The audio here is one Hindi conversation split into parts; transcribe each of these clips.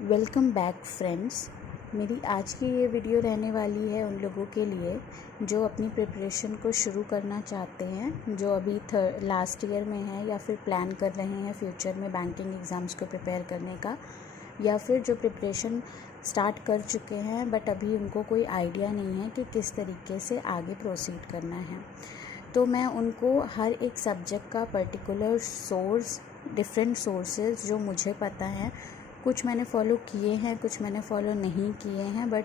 Welcome back friends. मेरी आज की ये वीडियो रहने वाली है उन लोगों के लिए जो अपनी प्रिपरेशन को शुरू करना चाहते हैं, जो अभी लास्ट ईयर में है या फिर प्लान कर रहे हैं फ्यूचर में बैंकिंग एग्ज़ाम्स को प्रिपेयर करने का, या फिर जो प्रिपरेशन स्टार्ट कर चुके हैं बट अभी उनको कोई आइडिया नहीं है कि किस तरीके से आगे प्रोसीड करना है। तो मैं उनको हर एक सब्जेक्ट का पर्टिकुलर सोर्स, डिफरेंट सोर्सेज जो मुझे पता है, कुछ मैंने फॉलो किए हैं, कुछ मैंने फॉलो नहीं किए हैं, बट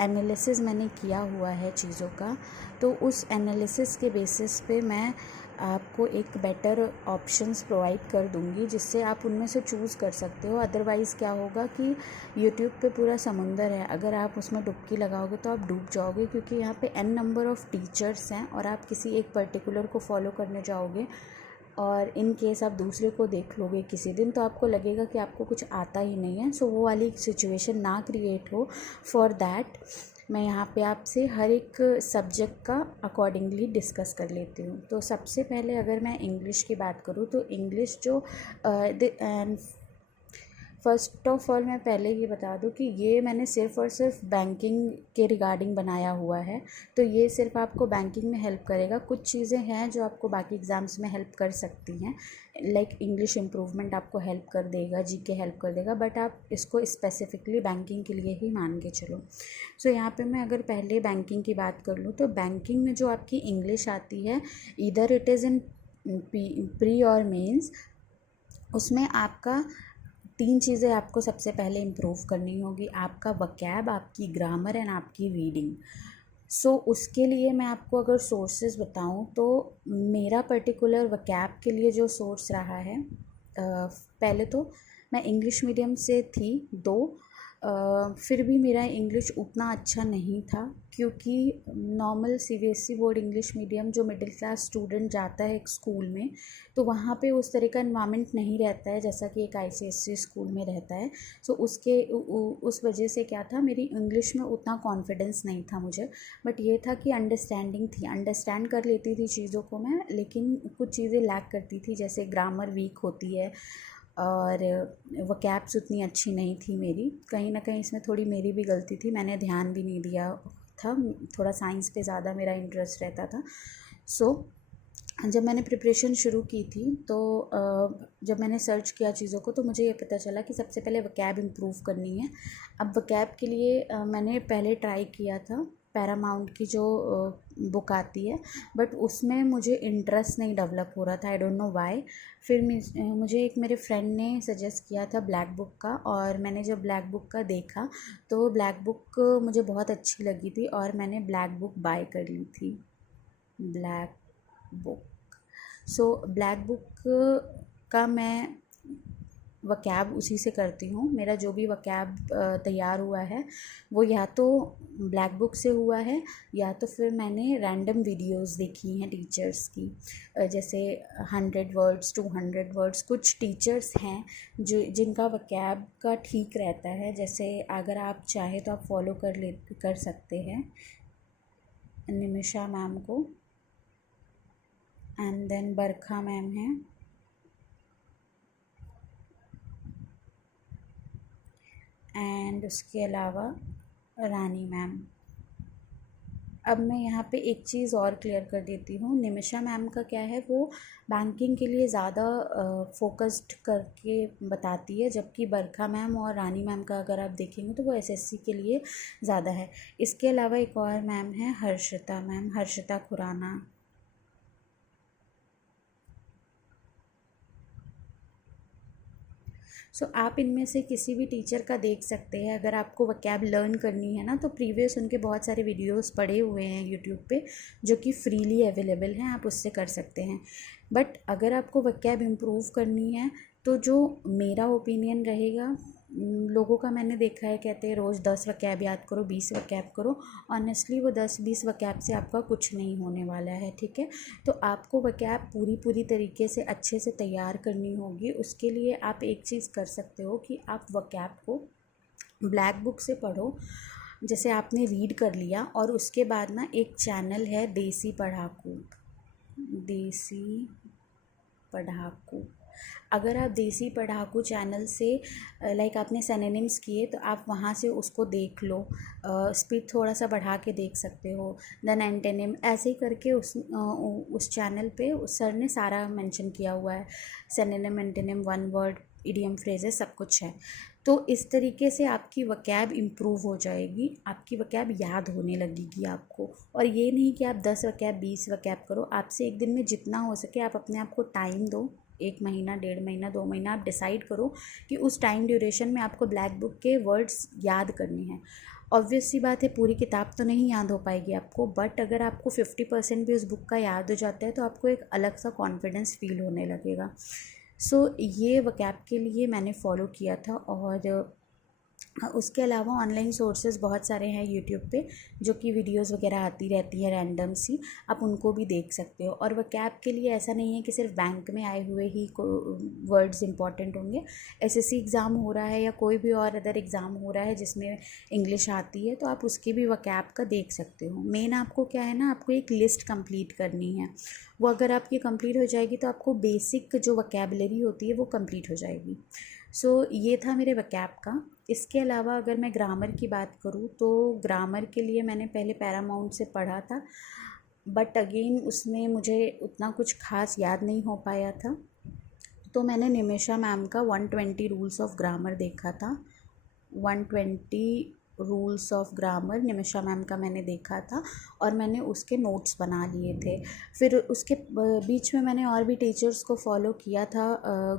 एनालिसिस मैंने किया हुआ है चीज़ों का। तो उस एनालिसिस के बेसिस पे मैं आपको एक बेटर ऑप्शंस प्रोवाइड कर दूंगी जिससे आप उनमें से चूज़ कर सकते हो। अदरवाइज़ क्या होगा कि यूट्यूब पे पूरा समुंदर है, अगर आप उसमें डुबकी लगाओगे तो आप डूब जाओगे, क्योंकि यहाँ पे n नंबर ऑफ़ टीचर्स हैं और आप किसी एक पर्टिकुलर को फॉलो करने जाओगे और इन केस आप दूसरे को देख लोगे किसी दिन तो आपको लगेगा कि आपको कुछ आता ही नहीं है। सो वो वाली सिचुएशन ना क्रिएट हो, फॉर दैट मैं यहाँ पे आपसे हर एक सब्जेक्ट का अकॉर्डिंगली डिस्कस कर लेती हूँ। तो सबसे पहले अगर मैं इंग्लिश की बात करूँ तो इंग्लिश जो फ़र्स्ट ऑफ़ ऑल मैं पहले ये बता दूं कि ये मैंने सिर्फ़ और सिर्फ बैंकिंग के रिगार्डिंग बनाया हुआ है। तो ये सिर्फ आपको बैंकिंग में हेल्प करेगा। कुछ चीज़ें हैं जो आपको बाकी एग्ज़ाम्स में हेल्प कर सकती हैं, लाइक इंग्लिश इम्प्रूवमेंट आपको हेल्प कर देगा, जीके हेल्प कर देगा, बट आप इसको स्पेसिफिकली बैंकिंग के लिए ही मान के चलो। सो यहाँ पे मैं अगर पहले बैंकिंग की बात कर लूँ तो बैंकिंग में जो आपकी इंग्लिश आती है, either it is in pre और मेंस, उसमें आपका 3 चीज़ें आपको सबसे पहले इम्प्रूव करनी होगी: आपका वकैब, आपकी ग्रामर एंड आपकी रीडिंग। सो उसके लिए मैं आपको अगर सोर्सेज बताऊं तो मेरा पर्टिकुलर वकैब के लिए जो सोर्स रहा है, पहले तो मैं इंग्लिश मीडियम से थी फिर भी मेरा इंग्लिश उतना अच्छा नहीं था, क्योंकि normal CBSE board English medium जो मिडिल क्लास स्टूडेंट जाता है एक स्कूल में, तो वहाँ पे उस तरह का एनवायरनमेंट नहीं रहता है जैसा कि एक आईसीएसई स्कूल में रहता है। सो उस वजह से क्या था, मेरी इंग्लिश में उतना कॉन्फिडेंस नहीं था मुझे, बट ये था कि अंडरस्टैंडिंग थी, अंडरस्टैंड कर लेती थी चीज़ों को मैं, लेकिन कुछ चीज़ें लैक करती थी, जैसे ग्रामर वीक होती है और वकैब्स उतनी अच्छी नहीं थी मेरी। कहीं ना कहीं इसमें थोड़ी मेरी भी गलती थी, मैंने ध्यान भी नहीं दिया था, थोड़ा साइंस पे ज़्यादा मेरा इंटरेस्ट रहता था। सो जब मैंने प्रिपरेशन शुरू की थी तो जब मैंने सर्च किया चीज़ों को तो मुझे ये पता चला कि सबसे पहले वकैब इम्प्रूव करनी है। अब वकैब के लिए मैंने पहले ट्राई किया था पैरामाउंट की जो बुक आती है, बट उसमें मुझे इंटरेस्ट नहीं डेवलप हो रहा था, आई डोंट नो व्हाई। फिर मुझे एक मेरे फ्रेंड ने सजेस्ट किया था ब्लैक बुक का, और मैंने जब ब्लैक बुक का देखा तो ब्लैक बुक मुझे बहुत अच्छी लगी थी और मैंने ब्लैक बुक बाय कर ली थी, black book. So black book का मैं वकैब उसी से करती हूँ। मेरा जो भी वकैब तैयार हुआ है वो या तो ब्लैक बुक से हुआ है या तो फिर मैंने रैंडम वीडियोस देखी हैं टीचर्स की, जैसे 100 वर्ड्स 200 वर्ड्स। कुछ टीचर्स हैं जो जिनका वकैब का ठीक रहता है, जैसे अगर आप चाहे तो आप फॉलो कर सकते हैं निमिषा मैम को, एंड देन बरखा मैम है, एंड उसके अलावा रानी मैम। अब मैं यहाँ पे एक चीज़ और क्लियर कर देती हूँ, निमिषा मैम का क्या है, वो बैंकिंग के लिए ज़्यादा फोकस्ड करके बताती है, जबकि बरखा मैम और रानी मैम का अगर आप देखेंगे तो वो एसएससी के लिए ज़्यादा है। इसके अलावा एक और मैम है हर्षिता मैम, हर्षिता खुराना। सो आप इनमें से किसी भी टीचर का देख सकते हैं। अगर आपको वकैब लर्न करनी है ना तो प्रीवियस उनके बहुत सारे वीडियोस पड़े हुए हैं यूट्यूब पे जो कि फ्रीली अवेलेबल हैं, आप उससे कर सकते हैं। बट अगर आपको वकैब इम्प्रूव करनी है तो जो मेरा ओपिनियन रहेगा, लोगों का मैंने देखा है, कहते हैं रोज़ 10 वकैब याद करो, 20 वकैब करो। ऑनेस्टली वो 10-20 वकैब से आपका कुछ नहीं होने वाला है, ठीक है। तो आपको वकैब पूरी तरीके से अच्छे से तैयार करनी होगी। उसके लिए आप एक चीज़ कर सकते हो कि आप वकैब को ब्लैक बुक से पढ़ो, जैसे आपने रीड कर लिया, और उसके बाद ना एक चैनल है देसी पढ़ाकू, देसी पढ़ाकू, अगर आप देसी पढ़ाकू चैनल से लाइक आपने सिनोनिम्स किए तो आप वहाँ से उसको देख लो, स्पीड थोड़ा सा बढ़ा के देख सकते हो। देन एंटेनिम ऐसे ही करके उस चैनल पे उस सर ने सारा मेंशन किया हुआ है, synonym, antonym, one word, idiom, phrases, सब कुछ है। तो इस तरीके से आपकी वकैब इम्प्रूव हो जाएगी, आपकी वकैब याद होने लगेगी आपको। और ये नहीं कि आप 10 वकैब 20 वकैब करो, आपसे एक दिन में जितना हो सके आप अपने आप को टाइम दो, 1 महीना, 1.5 महीना, 2 महीना, आप डिसाइड करो कि उस टाइम ड्यूरेशन में आपको ब्लैक बुक के वर्ड्स याद करने हैं। ऑब्वियस सी बात है पूरी किताब तो नहीं याद हो पाएगी आपको, बट अगर आपको 50% भी उस बुक का याद हो जाता है तो आपको एक अलग सा कॉन्फिडेंस फील होने लगेगा। सो ये वकैब के लिए मैंने फ़ॉलो किया था। और उसके अलावा ऑनलाइन सोर्सेज बहुत सारे हैं यूट्यूब पे, जो कि वीडियोस वगैरह आती रहती है रैंडम सी, आप उनको भी देख सकते हो। और वकैब के लिए ऐसा नहीं है कि सिर्फ बैंक में आए हुए ही वर्ड्स इंपॉर्टेंट होंगे। एसएससी एग्ज़ाम हो रहा है या कोई भी और अदर एग्ज़ाम हो रहा है जिसमें इंग्लिश आती है, तो आप उसकी भी वकैब का देख सकते हो। मेन आपको क्या है ना, आपको एक लिस्ट कंप्लीट करनी है। वो अगर आपकी कंप्लीट हो जाएगी तो आपको बेसिक जो वकैबलरी होती है वो कंप्लीट हो जाएगी। सो ये था मेरे वकैब का। इसके अलावा अगर मैं ग्रामर की बात करूँ तो ग्रामर के लिए मैंने पहले पैरामाउंट से पढ़ा था, बट अगेन उसमें मुझे उतना कुछ खास याद नहीं हो पाया था। तो मैंने निमिषा मैम का 120 रूल्स ऑफ ग्रामर देखा था। 120 rules of grammar Nimisha ma'am का मैंने देखा था और मैंने उसके नोट्स बना लिए थे। फिर उसके बीच में मैंने और भी टीचर्स को फॉलो किया था,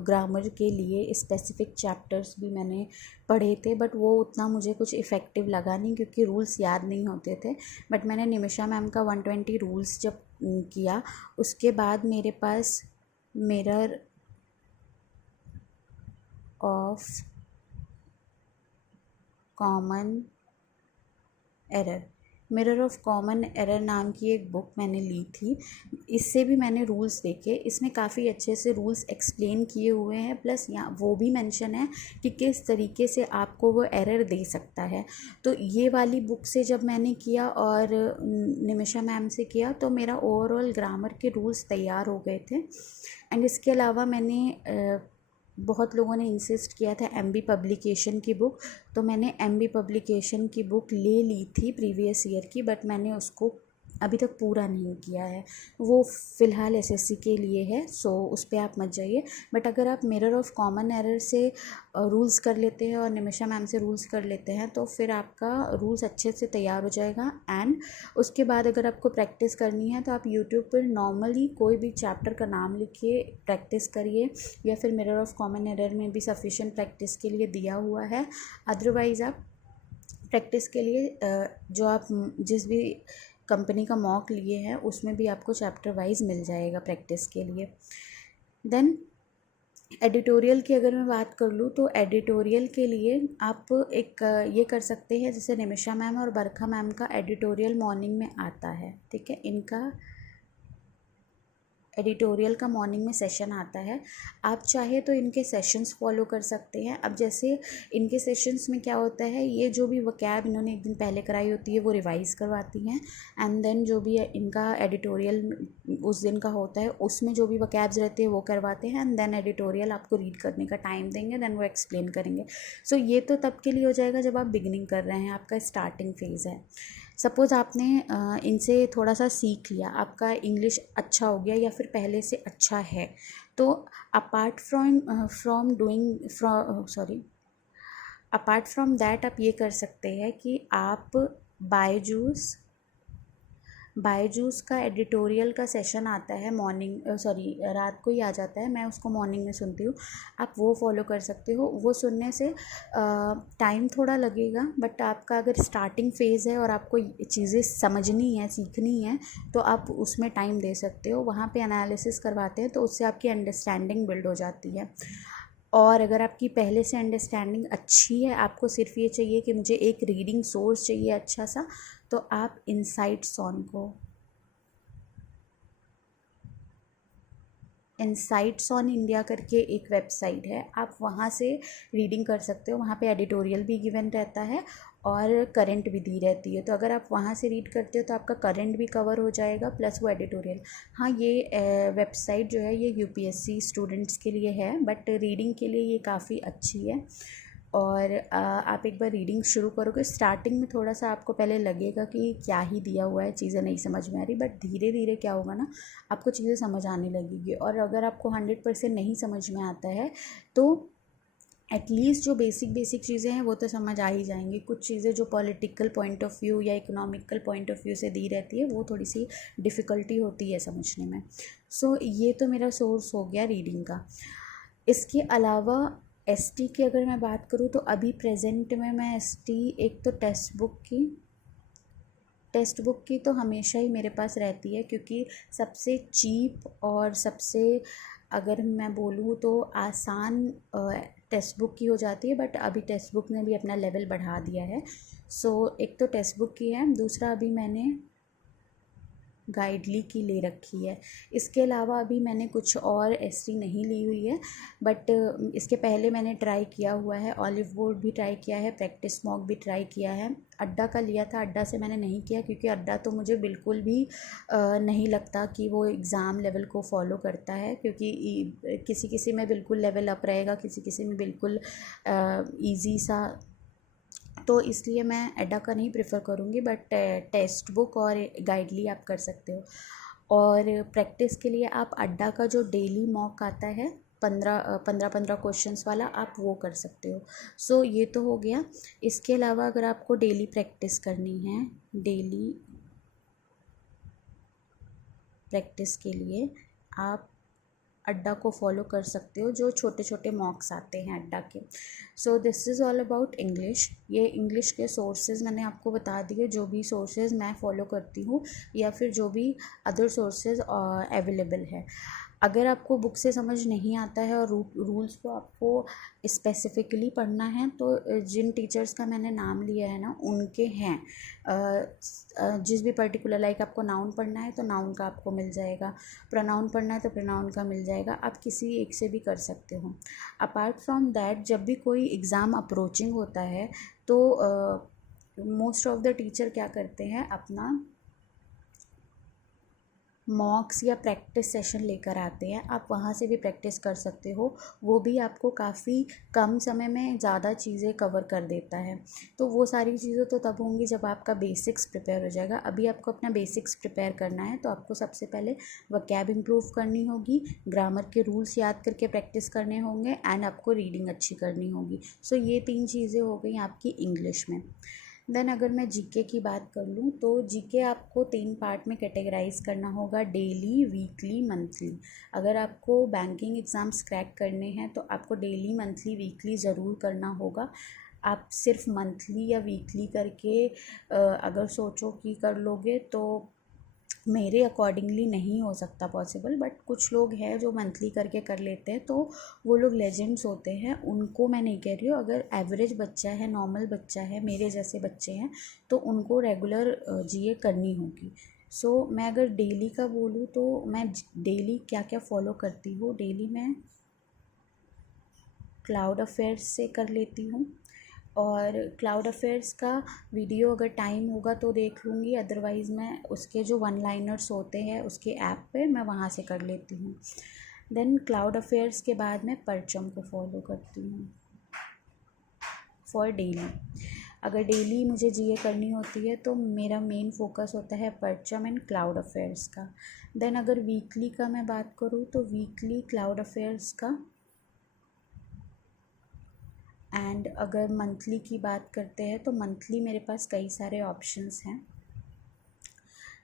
ग्रामर के लिए स्पेसिफिक चैप्टर्स भी मैंने पढ़े थे, बट वो उतना मुझे कुछ इफ़ेक्टिव लगा नहीं क्योंकि रूल्स याद नहीं होते थे। बट मैंने निमिषा मैम का 120 रूल्स जब किया, उसके बाद मेरे पास mirror of common error, mirror of common error नाम की एक बुक मैंने ली थी। इससे भी मैंने रूल्स देखे, इसमें काफ़ी अच्छे से रूल्स एक्सप्लेन किए हुए हैं, प्लस यहाँ वो भी मेंशन है कि किस तरीके से आपको वो एरर दे सकता है। तो ये वाली बुक से जब मैंने किया और निमिषा मैम से किया तो मेरा ओवरऑल ग्रामर के रूल्स तैयार हो गए थे। एंड इसके अलावा मैंने बहुत लोगों ने इंसिस्ट किया था एमबी पब्लिकेशन की बुक, तो मैंने एमबी पब्लिकेशन की बुक ले ली थी प्रीवियस ईयर की, बट मैंने उसको अभी तक पूरा नहीं किया है। वो फ़िलहाल एसएससी के लिए है, सो उस पर आप मत जाइए। बट अगर आप मिरर ऑफ कॉमन एरर से रूल्स कर लेते हैं और निमिषा मैम से रूल्स कर लेते हैं तो फिर आपका रूल्स अच्छे से तैयार हो जाएगा। एंड उसके बाद अगर आपको प्रैक्टिस करनी है तो आप यूट्यूब पर नॉर्मली कोई भी चैप्टर का नाम लिखिए, प्रैक्टिस करिए, या फिर मिरर ऑफ कॉमन एरर में भी सफिशिएंट प्रैक्टिस के लिए दिया हुआ है। अदरवाइज़ आप प्रैक्टिस के लिए जो आप जिस भी कंपनी का मॉक लिए हैं उसमें भी आपको चैप्टर वाइज मिल जाएगा प्रैक्टिस के लिए। देन एडिटोरियल की अगर मैं बात कर लूँ तो एडिटोरियल के लिए आप एक ये कर सकते हैं, जैसे निमिषा मैम और बरखा मैम का एडिटोरियल मॉर्निंग में आता है, ठीक है, इनका एडिटोरियल का मॉर्निंग में सेशन आता है। आप चाहे तो इनके सेशंस फॉलो कर सकते हैं। अब जैसे इनके सेशंस में क्या होता है, ये जो भी वकैब इन्होंने एक दिन पहले कराई होती है वो रिवाइज़ करवाती हैं, एंड देन जो भी इनका एडिटोरियल उस दिन का होता है उसमें जो भी वकैब्स रहते हैं वो करवाते हैं, एंड देन एडिटोरियल आपको रीड करने का टाइम देंगे, देन वो एक्सप्लेन करेंगे। सो ये तो तब के लिए हो जाएगा जब आप बिगिनिंग कर रहे हैं, आपका स्टार्टिंग फेज़ है। सपोज़ आपने इनसे थोड़ा सा सीख लिया, आपका इंग्लिश अच्छा हो गया या फिर पहले से अच्छा है, तो अपार्ट फ्रॉम दैट आप ये कर सकते हैं कि आप बायजूस का एडिटोरियल का सेशन आता है रात को ही आ जाता है, मैं उसको मॉर्निंग में सुनती हूँ, आप वो फॉलो कर सकते हो। वो सुनने से टाइम थोड़ा लगेगा, बट आपका अगर स्टार्टिंग फेज़ है और आपको चीज़ें समझनी है, सीखनी है, तो आप उसमें टाइम दे सकते हो। वहाँ पे एनालिसिस करवाते हैं तो उससे आपकी अंडरस्टैंडिंग बिल्ड हो जाती है। और अगर आपकी पहले से अंडरस्टैंडिंग अच्छी है, आपको सिर्फ ये चाहिए कि मुझे एक रीडिंग सोर्स चाहिए अच्छा सा, तो आप इनसाइट्स ऑन को इनसाइट्स ऑन इंडिया करके एक वेबसाइट है, आप वहाँ से रीडिंग कर सकते हो। वहाँ पे एडिटोरियल भी गिवन रहता है और करंट भी दी रहती है। तो अगर आप वहाँ से रीड करते हो तो आपका करंट भी कवर हो जाएगा प्लस वो एडिटोरियल। हाँ, ये वेबसाइट जो है ये यूपीएससी स्टूडेंट्स के लिए है, बट रीडिंग के लिए ये काफ़ी अच्छी है। और आप एक बार रीडिंग शुरू करोगे, स्टार्टिंग में थोड़ा सा आपको पहले लगेगा कि क्या ही दिया हुआ है, चीज़ें नहीं समझ में आ रही, बट धीरे धीरे क्या होगा ना, आपको चीज़ें समझ आने लगेगी। और अगर आपको 100% नहीं समझ में आता है तो एटलीस्ट जो बेसिक चीज़ें हैं वो तो समझ आ ही जाएंगी। कुछ चीज़ें जो पॉलिटिकल पॉइंट ऑफ व्यू या इकोनॉमिकल पॉइंट ऑफ व्यू से दी रहती है वो थोड़ी सी डिफ़िकल्टी होती है समझने में। सो ये तो मेरा सोर्स हो गया रीडिंग का। इसके अलावा एसटी की अगर मैं बात करूँ तो अभी प्रेजेंट में मैं एसटी, एक तो टेक्स्ट बुक की तो हमेशा ही मेरे पास रहती है, क्योंकि सबसे चीप और सबसे, अगर मैं बोलूँ तो आसान टेक्स्ट बुक की हो जाती है। बट अभी टेक्स्ट बुक ने भी अपना लेवल बढ़ा दिया है। सो एक तो टेक्स्ट बुक की है, दूसरा अभी मैंने गाइडली की ले रखी है। इसके अलावा अभी मैंने कुछ और एसटी नहीं ली हुई है, बट इसके पहले मैंने ट्राई किया हुआ है, ऑलिव बोर्ड भी ट्राई किया है, प्रैक्टिस मॉक भी ट्राई किया है। अड्डा का लिया था, अड्डा से मैंने नहीं किया क्योंकि अड्डा तो मुझे बिल्कुल भी नहीं लगता कि वो एग्ज़ाम लेवल को फॉलो करता है, क्योंकि किसी किसी में बिल्कुल लेवल अप रहेगा, किसी किसी में बिल्कुल ईजी सा। तो इसलिए मैं एडा का नहीं प्रेफर करूँगी, बट टेक्स्ट बुक और गाइडली आप कर सकते हो। और प्रैक्टिस के लिए आप अड्डा का जो डेली मॉक आता है 15 क्वेश्चंस वाला, आप वो कर सकते हो। सो ये तो हो गया। इसके अलावा अगर आपको डेली प्रैक्टिस करनी है, डेली प्रैक्टिस के लिए आप अड्डा को फॉलो कर सकते हो, जो छोटे छोटे मॉक्स आते हैं अड्डा के। So this is all about English. ये इंग्लिश के सोर्सेज मैंने आपको बता दिए, जो भी सोर्सेज मैं फ़ॉलो करती हूँ या फिर जो भी अदर सोर्सेज अवेलेबल है। अगर आपको बुक से समझ नहीं आता है और रूल्स को आपको स्पेसिफिकली पढ़ना है तो जिन टीचर्स का मैंने नाम लिया है ना, उनके हैं। जिस भी पर्टिकुलर, लाइक आपको नाउन पढ़ना है तो नाउन का आपको मिल जाएगा, प्रोनाउन पढ़ना है तो प्रोनाउन का मिल जाएगा, आप किसी एक से भी कर सकते हो। अपार्ट फ्रॉम दैट, जब भी कोई एग्ज़ाम अप्रोचिंग होता है तो मोस्ट ऑफ द टीचर क्या करते हैं, अपना मॉक्स या प्रैक्टिस सेशन लेकर आते हैं, आप वहाँ से भी प्रैक्टिस कर सकते हो। वो भी आपको काफ़ी कम समय में ज़्यादा चीज़ें कवर कर देता है। तो वो सारी चीज़ें तो तब होंगी जब आपका बेसिक्स प्रिपेयर हो जाएगा। अभी आपको अपना बेसिक्स प्रिपेयर करना है तो आपको सबसे पहले वोकैब इम्प्रूव करनी होगी, ग्रामर के रूल्स याद करके प्रैक्टिस करने होंगे, एंड आपको रीडिंग अच्छी करनी होगी। सो ये 3 चीज़ें हो गई आपकी इंग्लिश में। देन अगर मैं जीके की बात कर लूँ तो जीके आपको 3 पार्ट में कैटेगराइज करना होगा, डेली, वीकली, मंथली। अगर आपको बैंकिंग एग्ज़ाम्स क्रैक करने हैं तो आपको डेली, मंथली, वीकली ज़रूर करना होगा। आप सिर्फ मंथली या वीकली करके अगर सोचो कि कर लोगे तो मेरे अकॉर्डिंगली नहीं हो सकता पॉसिबल, बट कुछ लोग हैं जो मंथली करके कर लेते हैं, तो वो लोग लेजेंड्स होते हैं, उनको मैं नहीं कह रही हूँ। अगर एवरेज बच्चा है, नॉर्मल बच्चा है, मेरे जैसे बच्चे हैं, तो उनको रेगुलर जीए करनी होगी। सो मैं अगर डेली का बोलूँ तो मैं डेली क्या क्या फॉलो करती हूँ, डेली मैं क्लाउड अफेयर्स से कर लेती हूँ, और क्लाउड अफेयर्स का वीडियो अगर टाइम होगा तो देख लूँगी, अदरवाइज़ मैं उसके जो वन लाइनर्स होते हैं उसके ऐप पे मैं वहाँ से कर लेती हूँ। देन क्लाउड अफेयर्स के बाद मैं परचम को फॉलो करती हूँ फॉर डेली। अगर डेली मुझे जीए करनी होती है तो मेरा मेन फोकस होता है परचम एंड क्लाउड अफेयर्स का। देन अगर वीकली का मैं बात करूँ तो वीकली क्लाउड अफेयर्स का, एंड अगर मंथली की बात करते हैं तो मंथली मेरे पास कई सारे ऑप्शंस हैं।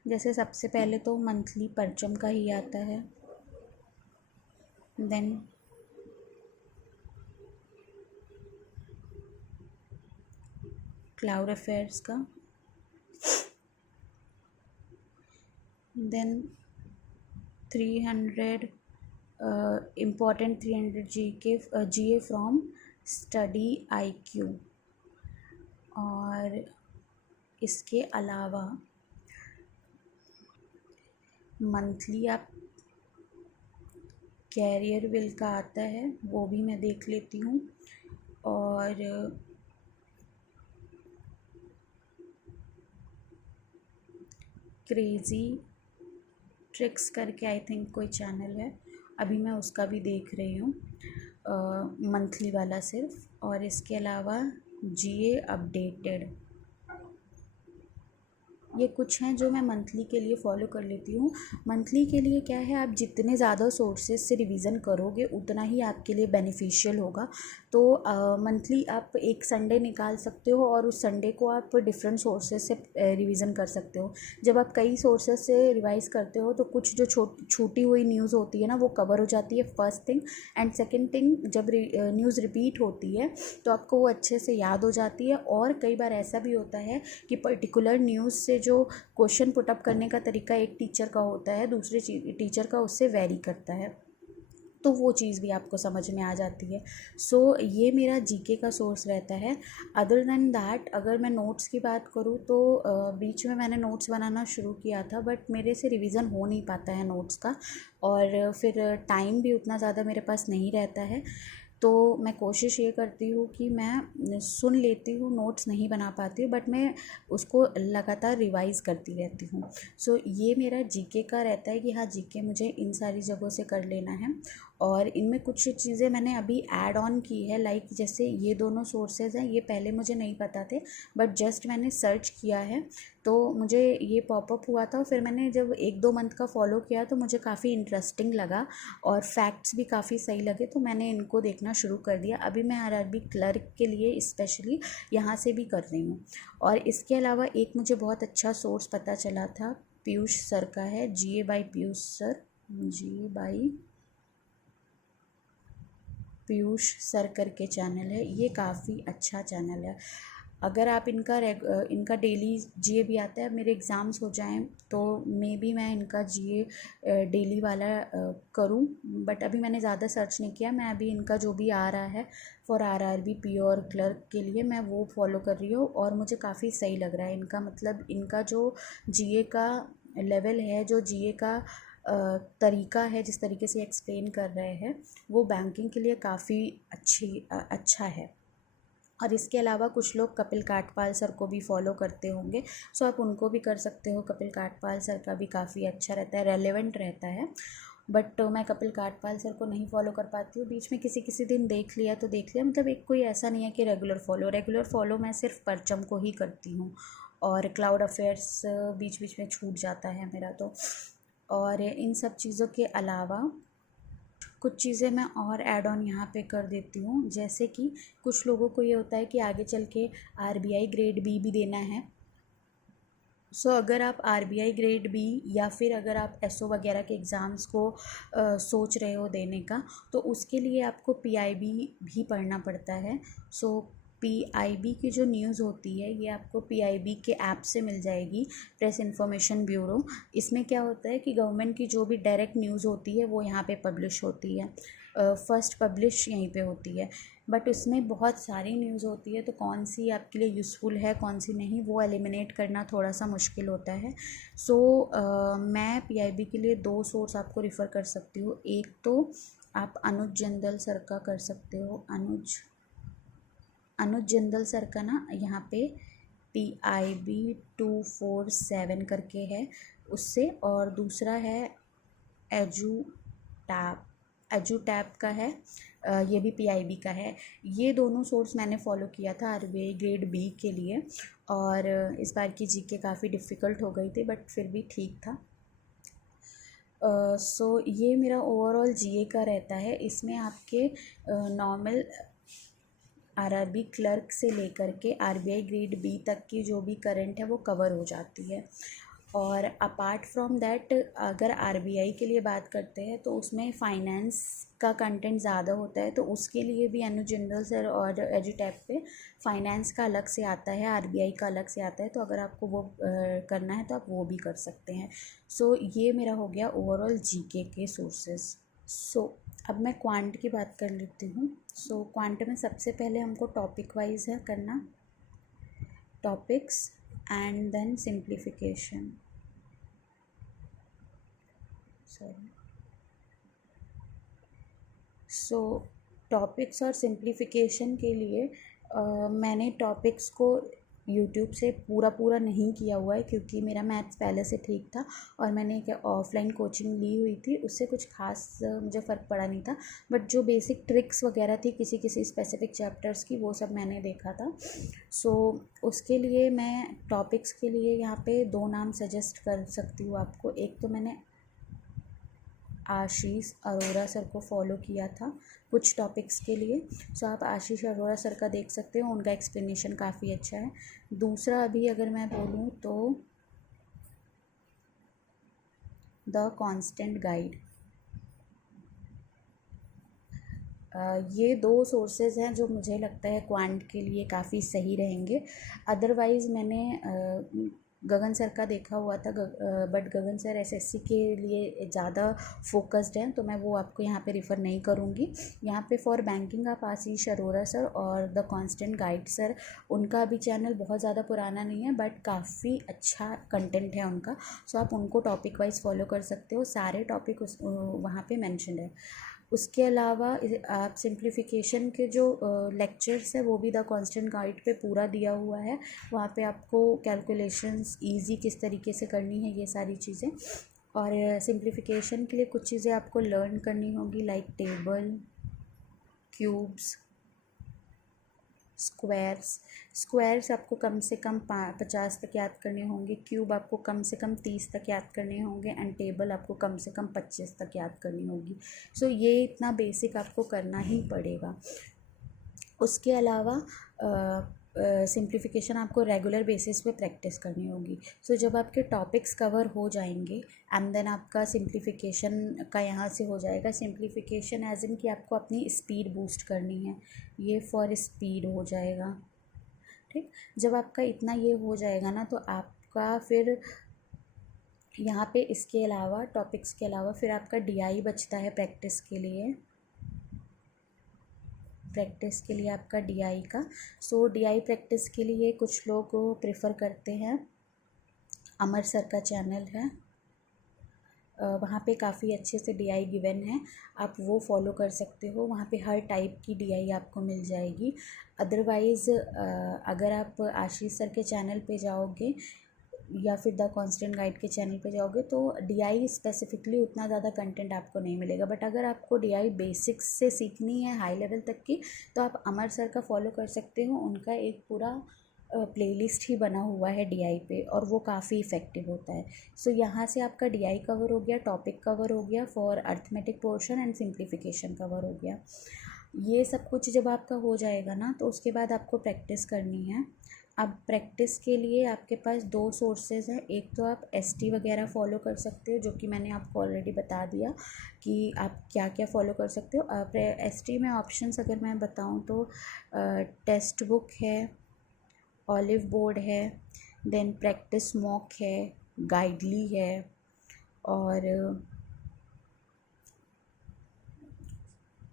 जैसे सबसे पहले तो मंथली परचम का ही आता है, देन क्लाउड अफेयर्स का, then 300 important 300 GA from study IQ. और इसके अलावा मंथली आप कैरियर विल का आता है, वो भी मैं देख लेती हूँ। और क्रेज़ी ट्रिक्स करके आई थिंक कोई चैनल है, अभी मैं उसका भी देख रही हूँ, मंथली वाला सिर्फ। और इसके अलावा जीए अपडेटेड, ये कुछ हैं जो मैं मंथली के लिए फ़ॉलो कर लेती हूँ। मंथली के लिए क्या है, आप जितने ज़्यादा सोर्सेज से रिवीज़न करोगे उतना ही आपके लिए बेनिफिशियल होगा। तो मंथली आप एक संडे निकाल सकते हो और उस संडे को आप डिफरेंट सोर्सेज से रिवीज़न कर सकते हो। जब आप कई सोर्सेज से रिवाइज़ करते हो तो कुछ जो छूटी हुई न्यूज़ होती है ना, वो कवर हो जाती है, first thing. And second thing, जब न्यूज़ रिपीट होती है तो आपको वो अच्छे से याद हो जाती है। और कई बार ऐसा भी होता है कि पर्टिकुलर न्यूज़ से जो क्वेश्चन पुटअप करने का तरीका एक टीचर का होता है, दूसरे टीचर का उससे वेरी करता है, तो वो चीज़ भी आपको समझ में आ जाती है। सो ये मेरा जीके का सोर्स रहता है। अदर देन दैट, अगर मैं नोट्स की बात करूँ तो बीच में मैंने नोट्स बनाना शुरू किया था, बट मेरे से रिवीजन हो नहीं पाता है नोट्स का, और फिर टाइम भी उतना ज़्यादा मेरे पास नहीं रहता है। तो मैं कोशिश ये करती हूँ कि मैं सुन लेती हूँ, नोट्स नहीं बना पाती हूँ, बट मैं उसको लगातार रिवाइज़ करती रहती हूँ। सो ये मेरा जीके का रहता है कि हाँ, जीके मुझे इन सारी जगहों से कर लेना है। और इनमें कुछ चीज़ें मैंने अभी ऐड ऑन की है, लाइक जैसे ये दोनों सोर्सेज हैं, ये पहले मुझे नहीं पता थे, बट जस्ट मैंने सर्च किया है तो मुझे ये पॉपअप हुआ था। फिर मैंने जब 1-2 मंथ का फॉलो किया तो मुझे काफ़ी इंटरेस्टिंग लगा और फैक्ट्स भी काफ़ी सही लगे, तो मैंने इनको देखना शुरू कर दिया। अभी मैं आरआरबी क्लर्क के लिए स्पेशली यहाँ से भी कर रही हूँ। और इसके अलावा एक मुझे बहुत अच्छा सोर्स पता चला था, पीयूष सर का है, GA by Piyush sir, GA by Piyush sir करके चैनल है। ये काफ़ी अच्छा चैनल है। अगर आप इनका डेली जीए भी आता है, मेरे एग्ज़ाम्स हो जाएं तो मे बी मैं इनका जीए डेली वाला करूं, बट अभी मैंने ज़्यादा सर्च नहीं किया। मैं अभी इनका जो भी आ रहा है फॉर आरआरबी पीओ और क्लर्क के लिए, मैं वो फॉलो कर रही हूँ और मुझे काफ़ी सही लग रहा है इनका। मतलब इनका जो जीए का लेवल है, जो जीए का तरीका है, जिस तरीके से एक्सप्लेन कर रहे हैं, वो बैंकिंग के लिए काफ़ी अच्छा है। और इसके अलावा कुछ लोग कपिल काठपाल सर को भी फॉलो करते होंगे, सो आप उनको भी कर सकते हो। कपिल काठपाल सर का भी काफ़ी अच्छा रहता है, रेलेवेंट रहता है। बट मैं कपिल काठपाल सर को नहीं फॉलो कर पाती हूँ, बीच में किसी किसी दिन देख लिया तो देख लिया, मतलब एक कोई ऐसा नहीं है कि रेगुलर फॉलो मैं सिर्फ परचम को ही करती हूँ। और क्लाउड अफेयर्स बीच बीच में छूट जाता है मेरा तो। और इन सब चीज़ों के अलावा कुछ चीज़ें मैं और ऐड ऑन यहाँ पे कर देती हूँ, जैसे कि कुछ लोगों को ये होता है कि आगे चल के आरबीआई ग्रेड बी भी देना है। सो अगर आप आरबीआई ग्रेड बी या फिर अगर आप एसओ वगैरह के एग्ज़ाम्स को सोच रहे हो देने का, तो उसके लिए आपको पीआईबी भी पढ़ना पड़ता है। सो पीआईबी की जो न्यूज़ होती है ये आपको पीआईबी के ऐप से मिल जाएगी, प्रेस इन्फॉर्मेशन ब्यूरो। इसमें क्या होता है कि गवर्नमेंट की जो भी डायरेक्ट न्यूज़ होती है वो यहाँ पे पब्लिश होती है, फर्स्ट पब्लिश यहीं पे होती है। बट उसमें बहुत सारी न्यूज़ होती है, तो कौन सी आपके लिए यूज़फुल है कौन सी नहीं, वो एलिमिनेट करना थोड़ा सा मुश्किल होता है। सो मैं पीआईबी के लिए 2 सोर्स आपको रिफ़र कर सकती हूँ। एक तो आप अनुज जिंदल सर का कर सकते हो, अनुज जिंदल सर का ना यहाँ पे PIB 247 करके है उससे, और दूसरा है एजू टैप का है, ये भी पीआईबी का है। ये दोनों सोर्स मैंने फॉलो किया था आरबीआई ग्रेड बी के लिए, और इस बार की जीके काफ़ी डिफ़िकल्ट हो गई थी, बट फिर भी ठीक था। सो ये मेरा ओवरऑल जीए का रहता है। इसमें आपके नॉर्मल आरआरबी क्लर्क से लेकर के आरबीआई ग्रेड बी तक की जो भी करंट है वो कवर हो जाती है। और अपार्ट फ्रॉम दैट, अगर आरबीआई के लिए बात करते हैं तो उसमें फ़ाइनेंस का कंटेंट ज़्यादा होता है, तो उसके लिए भी अनुज जिंदल सर और एजुटैप पे फ़ाइनेंस का अलग से आता है, आरबीआई का अलग से आता है, तो अगर आपको वो करना है तो आप वो भी कर सकते हैं। सो ये मेरा हो गया ओवरऑल जीके के सोर्सेज। सो अब मैं क्वांट की बात कर लेती हूँ। सो क्वांट में सबसे पहले हमको टॉपिक वाइज है करना, topics and then simplification, sorry so topics और सिंप्लीफिकेशन के लिए मैंने टॉपिक्स को यूट्यूब से पूरा नहीं किया हुआ है, क्योंकि मेरा मैथ्स पहले से ठीक था और मैंने एक ऑफलाइन कोचिंग ली हुई थी, उससे कुछ खास मुझे फ़र्क पड़ा नहीं था। बट जो बेसिक ट्रिक्स वगैरह थी किसी किसी स्पेसिफिक चैप्टर्स की, वो सब मैंने देखा था। सो उसके लिए मैं टॉपिक्स के लिए यहाँ पे 2 नाम सजेस्ट कर सकती हूँ आपको। एक तो मैंने आशीष अरोरा सर को फॉलो किया था कुछ टॉपिक्स के लिए। सो आप आशीष अरोरा सर का देख सकते हो, उनका एक्सप्लेनेशन काफ़ी अच्छा है। दूसरा अभी अगर मैं बोलूँ तो द कांस्टेंट गाइड, ये 2 सोर्सेज हैं जो मुझे लगता है क्वांट के लिए काफ़ी सही रहेंगे। अदरवाइज़ मैंने गगन सर का देखा हुआ था, बट गगन सर एसएससी के लिए ज़्यादा फोकस्ड हैं, तो मैं वो आपको यहाँ पे रिफ़र नहीं करूँगी। यहाँ पे फॉर बैंकिंग आप आशीष अरोरा सर और द कांस्टेंट गाइड सर, उनका अभी चैनल बहुत ज़्यादा पुराना नहीं है बट काफ़ी अच्छा कंटेंट है उनका। सो आप उनको टॉपिक वाइज फॉलो कर सकते हो, सारे टॉपिक वहाँ पे मेंशन्ड है। उसके अलावा आप सिंप्लीफिकेशन के जो लेक्चर्स है वो भी द कांस्टेंट गाइड पे पूरा दिया हुआ है। वहाँ पे आपको कैलकुलेशंस इजी किस तरीके से करनी है, ये सारी चीज़ें। और सिंप्लीफिकेशन के लिए कुछ चीज़ें आपको लर्न करनी होगी, लाइक टेबल, क्यूब्स, स्क्वायर्स आपको कम से कम 50 तक याद करने होंगे, क्यूब आपको कम से कम 30 तक याद करने होंगे, एंड टेबल आपको कम से कम 25 तक याद करनी होगी। सो ये इतना बेसिक आपको करना ही पड़ेगा। उसके अलावा सिंप्लीफिकेशन आपको रेगुलर बेसिस पे प्रैक्टिस करनी होगी। सो जब आपके टॉपिक्स कवर हो जाएंगे एंड देन आपका सिंप्लीफिकेशन का यहाँ से हो जाएगा। सिंप्लीफिकेशन एज इन कि आपको अपनी स्पीड बूस्ट करनी है, ये फॉर स्पीड हो जाएगा। ठीक, जब आपका इतना ये हो जाएगा ना, तो आपका फिर यहाँ पे इसके अलावा टॉपिक्स के अलावा फिर आपका डीआई बचता है प्रैक्टिस के लिए। आपका डीआई का, सो डीआई प्रैक्टिस के लिए कुछ लोग प्रेफर करते हैं, अमर सर का चैनल है, वहाँ पे काफ़ी अच्छे से डीआई गिवन है, आप वो फॉलो कर सकते हो। वहाँ पे हर टाइप की डीआई आपको मिल जाएगी। अदरवाइज़ अगर आप आशीष सर के चैनल पे जाओगे या फिर द कांस्टेंट गाइड के चैनल पे जाओगे तो डीआई स्पेसिफिकली उतना ज़्यादा कंटेंट आपको नहीं मिलेगा। बट अगर आपको डीआई बेसिक्स से सीखनी है हाई लेवल तक की, तो आप अमर सर का फॉलो कर सकते हो। उनका एक पूरा प्लेलिस्ट ही बना हुआ है डीआई पे और वो काफ़ी इफ़ेक्टिव होता है। सो यहाँ से आपका डीआई कवर हो गया, टॉपिक कवर हो गया, for arithmetic portion and simplification cover हो गया। ये सब कुछ जब आपका हो जाएगा ना, तो उसके बाद आपको प्रैक्टिस करनी है। अब प्रैक्टिस के लिए आपके पास 2 सोर्सेज हैं। एक तो आप एसटी वगैरह फॉलो कर सकते हो, जो कि मैंने आपको ऑलरेडी बता दिया कि आप क्या क्या फ़ॉलो कर सकते हो। एसटी में ऑप्शंस अगर मैं बताऊं तो टेक्स्ट बुक है, ऑलिव बोर्ड है, देन प्रैक्टिस मॉक है, गाइडली है, और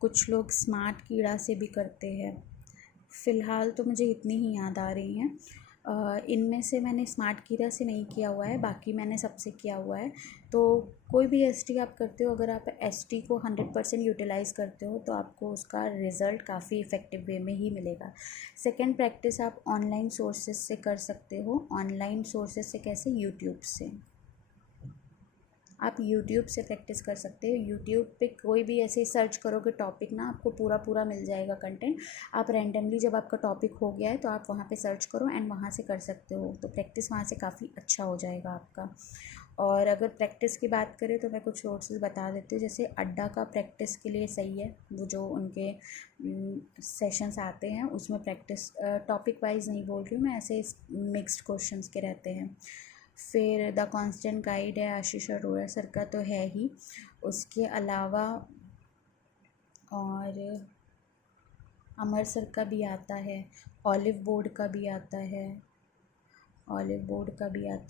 कुछ लोग स्मार्ट कीड़ा से भी करते हैं। फ़िलहाल तो मुझे इतनी ही याद आ रही हैं। इनमें से मैंने स्मार्ट कीड़ा से नहीं किया हुआ है, बाकी मैंने सबसे किया हुआ है। तो कोई भी एसटी आप करते हो, अगर आप एसटी को 100% यूटिलाइज़ करते हो तो आपको उसका रिज़ल्ट काफ़ी इफ़ेक्टिव वे में ही मिलेगा। सेकंड प्रैक्टिस आप ऑनलाइन सोर्सेज से कर सकते हो। ऑनलाइन सोर्सेज से कैसे? यूट्यूब से। आप यूट्यूब से प्रैक्टिस कर सकते हो। यूट्यूब पे कोई भी ऐसे सर्च करोगे टॉपिक ना, आपको पूरा मिल जाएगा कंटेंट। आप रैंडमली जब आपका टॉपिक हो गया है तो आप वहाँ पे सर्च करो एंड वहाँ से कर सकते हो, तो प्रैक्टिस वहाँ से काफ़ी अच्छा हो जाएगा आपका। और अगर प्रैक्टिस की बात करें तो मैं कुछ सोर्सेज बता देती हूँ। जैसे अड्डा का प्रैक्टिस के लिए सही है, वो जो उनके सेशंस आते हैं उसमें प्रैक्टिस टॉपिक वाइज नहीं बोल रही हूँ मैं, ऐसे मिक्स्ड क्वेश्चंस के रहते हैं। फिर द कांस्टेंट गाइड है आशीष अरोरा सर का, तो है ही। उसके अलावा और अमर सर का भी आता है, ऑलिव बोर्ड का भी आता है,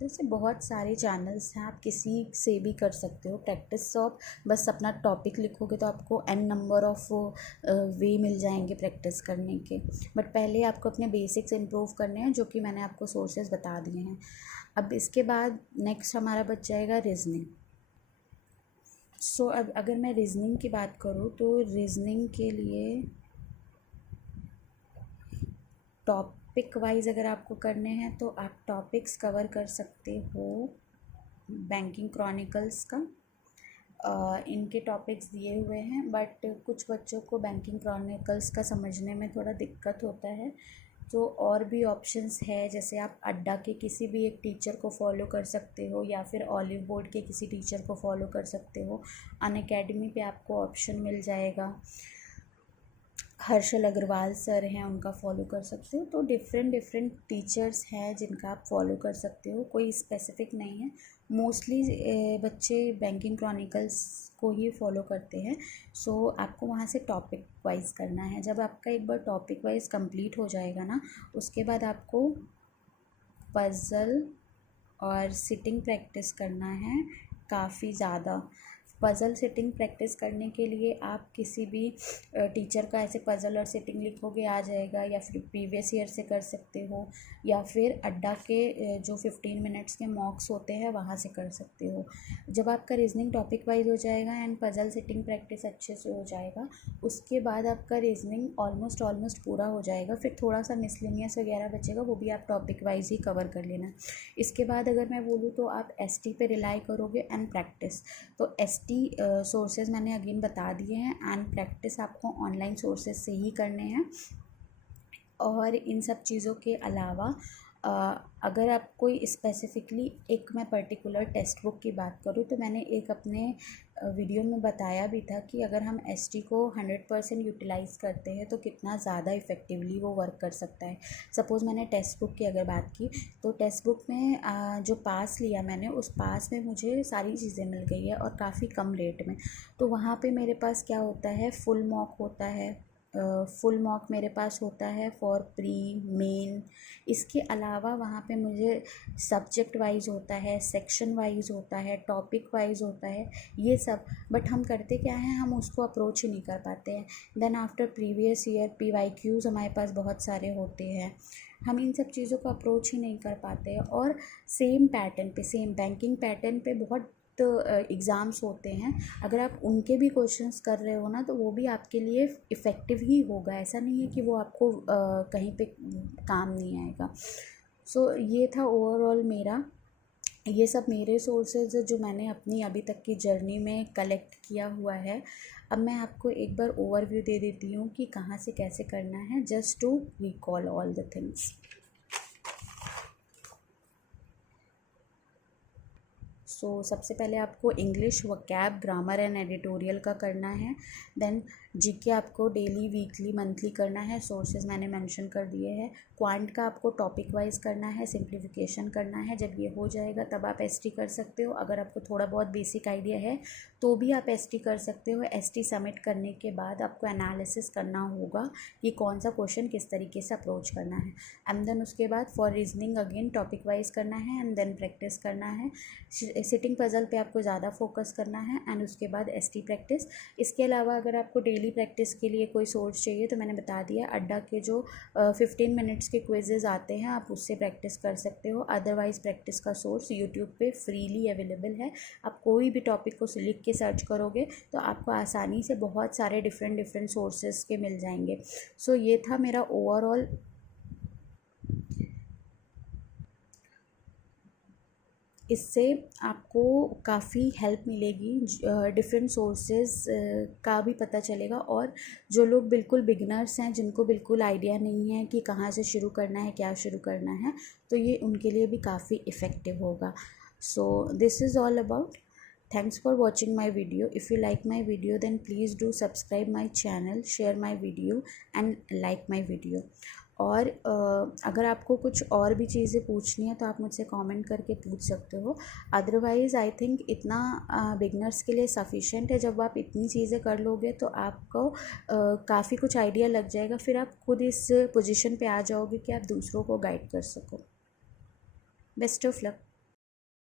ऐसे बहुत सारे चैनल्स हैं, आप किसी से भी कर सकते हो प्रैक्टिस। आप बस अपना टॉपिक लिखोगे तो आपको n नंबर ऑफ वे मिल जाएंगे प्रैक्टिस करने के। बट पहले आपको अपने बेसिक्स इम्प्रूव करने हैं, जो कि मैंने आपको सोर्सेज बता दिए हैं। अब इसके बाद नेक्स्ट हमारा बच जाएगा रीजनिंग। सो अब अगर मैं रीजनिंग की बात करूँ तो रीजनिंग के लिए टॉपिक वाइज अगर आपको करने हैं तो आप टॉपिक्स कवर कर सकते हो बैंकिंग क्रॉनिकल्स का। इनके टॉपिक्स दिए हुए हैं, बट कुछ बच्चों को बैंकिंग क्रॉनिकल्स का समझने में थोड़ा दिक्कत होता है, तो और भी ऑप्शंस है। जैसे आप अड्डा के किसी भी एक टीचर को फॉलो कर सकते हो या फिर ऑलिव बोर्ड के किसी टीचर को फॉलो कर सकते हो। अनअकैडमी पे आपको ऑप्शन मिल जाएगा, हर्षल अग्रवाल सर हैं, उनका फॉलो कर सकते हो। तो डिफरेंट डिफरेंट टीचर्स हैं जिनका आप फॉलो कर सकते हो, कोई स्पेसिफिक नहीं है। मोस्टली बच्चे बैंकिंग क्रॉनिकल्स को ही फॉलो करते हैं। सो आपको वहाँ से टॉपिक वाइज करना है। जब आपका एक बार टॉपिक वाइज कंप्लीट हो जाएगा ना, उसके बाद आपको पज़ल और सिटिंग प्रैक्टिस करना है काफ़ी ज़्यादा। पज़ल सिटिंग प्रैक्टिस करने के लिए आप किसी भी टीचर का ऐसे पज़ल और सिटिंग लिखोगे आ जाएगा, या फिर प्रीवियस ईयर से कर सकते हो, या फिर अड्डा के जो 15 मिनट्स के मॉक्स होते हैं वहाँ से कर सकते हो। जब आपका रीजनिंग टॉपिक वाइज हो जाएगा एंड पज़ल सिटिंग प्रैक्टिस अच्छे से हो जाएगा, उसके बाद आपका रीजनिंग ऑलमोस्ट पूरा हो जाएगा। फिर थोड़ा सा मिसलेनियस वगैरह बचेगा, वो भी आप टॉपिक वाइज ही कवर कर लेना। इसके बाद अगर मैं बोलूँ तो आप एसटी पे रिलाई करोगे एंड प्रैक्टिस। तो एसटी सोर्सेज मैंने अगेन बता दिए हैं, एंड प्रैक्टिस आपको ऑनलाइन सोर्सेज से ही करने हैं। और इन सब चीज़ों के अलावा अगर आप कोई स्पेसिफिकली एक मैं पर्टिकुलर टेक्स्ट बुक की बात करूँ, तो मैंने एक अपने वीडियो में बताया भी था कि अगर हम एसटी को 100% यूटिलाइज़ करते हैं तो कितना ज़्यादा इफ़ेक्टिवली वो वर्क कर सकता है। सपोज़ मैंने टेक्स्ट बुक की अगर बात की, तो टेक्स्ट बुक में जो पास लिया मैंने, उस पास में मुझे सारी चीज़ें मिल गई है और काफ़ी कम रेट में। तो वहाँ पे मेरे पास क्या होता है, फुल मॉक होता है, फुल मॉक मेरे पास होता है फॉर प्री मेन। इसके अलावा वहाँ पे मुझे सब्जेक्ट वाइज होता है, सेक्शन वाइज होता है, टॉपिक वाइज होता है, ये सब। बट हम करते क्या हैं, हम उसको अप्रोच ही नहीं कर पाते हैं। Then after previous year PYQs हमारे पास बहुत सारे होते हैं, हम इन सब चीज़ों को अप्रोच ही नहीं कर पाते हैं। और सेम पैटर्न पे, सेम बैंकिंग पैटर्न पे बहुत एग्ज़ाम्स होते हैं, अगर आप उनके भी क्वेश्चंस कर रहे हो ना, तो वो भी आपके लिए इफ़ेक्टिव ही होगा। ऐसा नहीं है कि वो आपको कहीं पे काम नहीं आएगा। सो ये था ओवरऑल मेरा, ये सब मेरे सोर्सेज जो मैंने अपनी अभी तक की जर्नी में कलेक्ट किया हुआ है। अब मैं आपको एक बार ओवरव्यू दे देती हूँ कि कहाँ से कैसे करना है, just to recall all the things. So सबसे पहले आपको English vocab, grammar and editorial का करना है। देन जीके आपको डेली, वीकली, मंथली करना है, सोर्सेज मैंने मेंशन कर दिए हैं। क्वांट का आपको टॉपिक वाइज करना है, सिंप्लीफिकेशन करना है। जब ये हो जाएगा तब आप एसटी कर सकते हो। अगर आपको थोड़ा बहुत बेसिक आइडिया है तो भी आप एसटी कर सकते हो। एसटी सबमिट करने के बाद आपको एनालिसिस करना होगा कि कौन सा क्वेश्चन किस तरीके से अप्रोच करना है, एंड देन उसके बाद for reasoning again topic wise करना है एंड देन प्रैक्टिस करना है। सिटिंग पजल पे आपको ज़्यादा फोकस करना है एंड उसके बाद एसटी प्रैक्टिस। इसके अलावा अगर आपको डेली प्रैक्टिस के लिए कोई सोर्स चाहिए तो मैंने बता दिया, अड्डा के जो 15 मिनट्स के क्विजेज़ आते हैं आप उससे प्रैक्टिस कर सकते हो। अदरवाइज़ प्रैक्टिस का सोर्स यूट्यूब पे फ्रीली अवेलेबल है। आप कोई भी टॉपिक को लिख के सर्च करोगे तो आपको आसानी से बहुत सारे डिफरेंट सोर्सेज के मिल जाएंगे। सो ये था मेरा ओवरऑल। इससे आपको काफ़ी हेल्प मिलेगी, डिफरेंट सोर्सेज का भी पता चलेगा। और जो लोग बिल्कुल बिगिनर्स हैं, जिनको बिल्कुल आइडिया नहीं है कि कहाँ से शुरू करना है, क्या शुरू करना है, तो ये उनके लिए भी काफ़ी इफ़ेक्टिव होगा। So this is all about. Thanks for watching my video. If you like my video then please do subscribe my channel, share my video and like my video. और अगर आपको कुछ और भी चीज़ें पूछनी है तो आप मुझसे कमेंट करके पूछ सकते हो। अदरवाइज़ आई थिंक इतना बिगनर्स के लिए सफिशेंट है। जब आप इतनी चीज़ें कर लोगे तो आपको काफ़ी कुछ आइडिया लग जाएगा, फिर आप खुद इस पोजीशन पे आ जाओगे कि आप दूसरों को गाइड कर सको। Best of luck.